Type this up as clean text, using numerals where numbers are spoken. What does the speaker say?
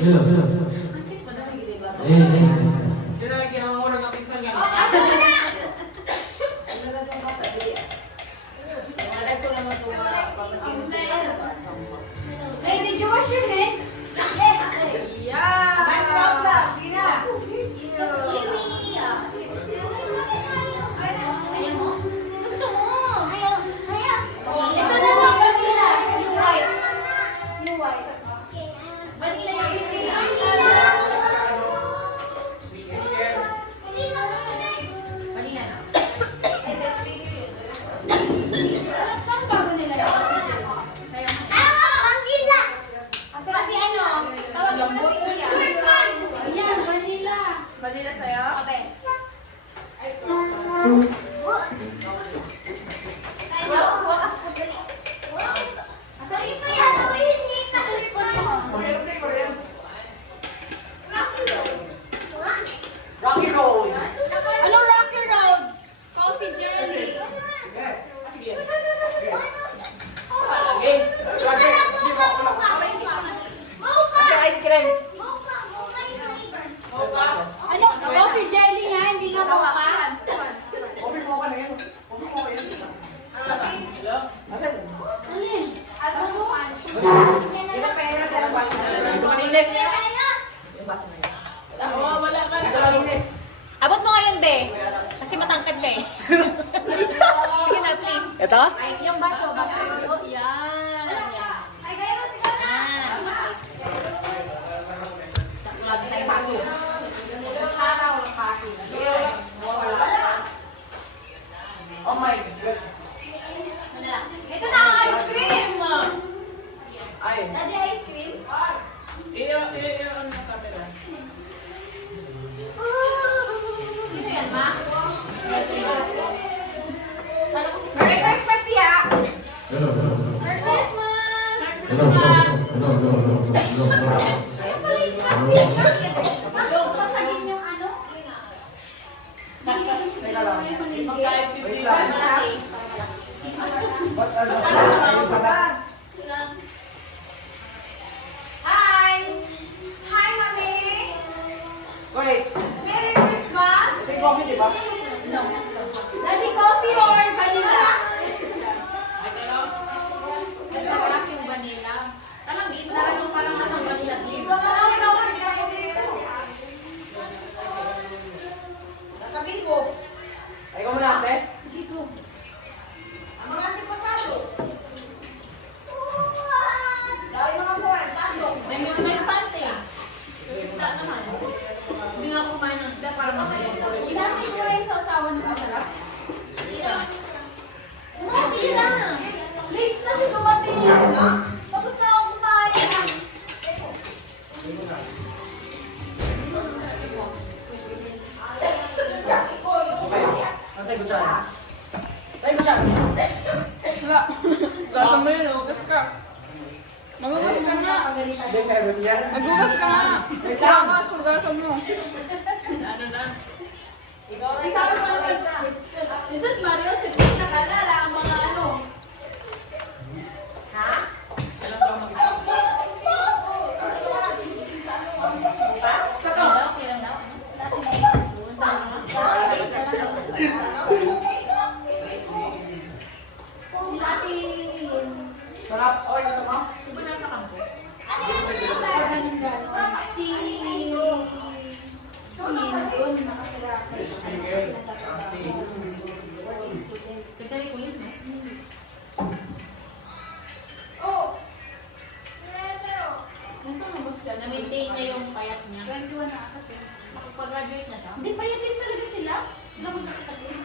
Hey, did you wash your hands? Gusto mo? Ito na lang, vanilla. Yung white. Yung white. Vanilla yung vanilla na. Sarap pang bago nila yung kasi ano, tawag mo na si Kuya. Ayan, vanilla. Vanilla sa'yo? Okay. Wakas po dali. Sorry pa yan. Tapos po Rocky Road. ano Rocky Road? Coffee jelly. Kasi ice cream. Ano? Coffee jelly nga, hindi nga mocha. Coffee mo ka na yan. Coffee mo ka yan. Asan? Alin? Ilan pa yan ang basa na yan? Ito malinis. Yung basa na yan. Ito malinis. Abot mo ngayon, be. Kasi matangkad ka eh. Sige na, please. Ito? Yung baso, baso. Oh, yan. Yan. Lagi tayong baso. Araw ng baso. Oh my God. Ito na ang ice cream! Ay. Daddy, ice cream? Sino yan, ma? Merry Christmas, Tia! Merry Christmas! Ay, pala yung coffee. Pasagin yung ano? Hindi kasi Teka lang. yung paningin. Wait lang. Malaki. Ba't ano? Ayun sana. Hi! Hi, Mami! Wait. Merry Christmas! Ito yung coffee, di ba? Daddy, coffee or vanilla? Sarap yung vanilla. Talamig na yung parang masang vanilla. Iba na lang yun ako, hindi pa kompleto. Natabi ko. Ay, ikaw muna, ate. Sige, go. Ang mga antipasado. Dahil mga buwan, pasok. May paste. Isda naman. Hindi nga kumain ng isda para masaya ko rin. Inamin ko yung sausawa ng masarap. Hindi na. Late na siya dumating. Tapos na ako kumain. Okay. Nasa yung kutsara. Ay, kutsara. Wala. Gasa mo yun, hugas ka. Magugas ka na. Hindi, kaya ba yan? Magugas ka na. Wait lang. Hugasan mo. Ano na? Ikaw rin. Isa ko lang isa. Jesus Mario, si Pina kalala ang mga ano. Ha? Alam ko ang mag-isa. Bukas? Saka. Okay lang daw. Si Ate Sarap. Okay, nasa mo? Di ba nakakampo? ano yung ganun gano'n? Si doon nakatira. Kadali ko yun, no? Oh! Ganito mabos siya. Na-maintain niya yung payat niya. 21 na ata. Makapag-graduate na siya. Hindi, payatin talaga sila. Sila magkakatabi.